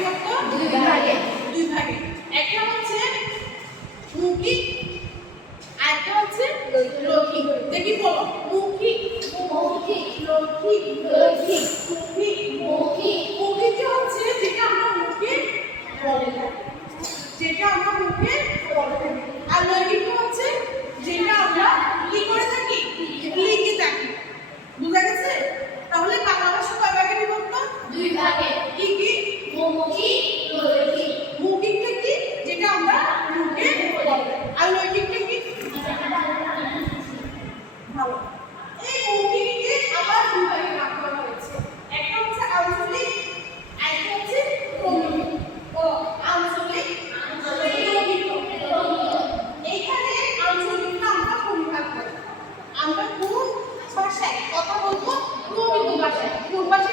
বিভক্ত দুই ভাগে। দুই ভাগে। একটা হচ্ছে মৌখিক আর একটা হচ্ছে লৌকিক। দেখি বলো মৌখিক মৌখিক লৌকিক লৌকিক মৌখিক মৌখিক মৌখিক হচ্ছে যেটা আমরা মুখে বলে থাকি, যেটা আমরা মুখে বলে থাকি। আর লৌকিক হচ্ছে যেটা আমরা কি করে থাকি, লিখে থাকি। বুঝা গেছে? তাহলে বাংলা ভাষা কয় ভাগে বিভক্ত? দুই ভাগে। কি কি? মৌখিক লৌকিক। মৌখিকটা কি? যেটা আমরা মুখে বলে। আর লৌকিকটা কি? ভালো। এই মৌখিককে আবার দুই ভাগে ভাগ করা হয়েছে। একটা হচ্ছে আঞ্চলিক, আরেকটা হচ্ছে ক্রমিক। ও আঞ্চলিক, ক্রমিক। এইখানে আঞ্চলিকটা আমরা পরিভাগ করি। আমরা কোন ভাষায় কথা বলবো? ক্রমিক ভাষায়। কোন ভাষায়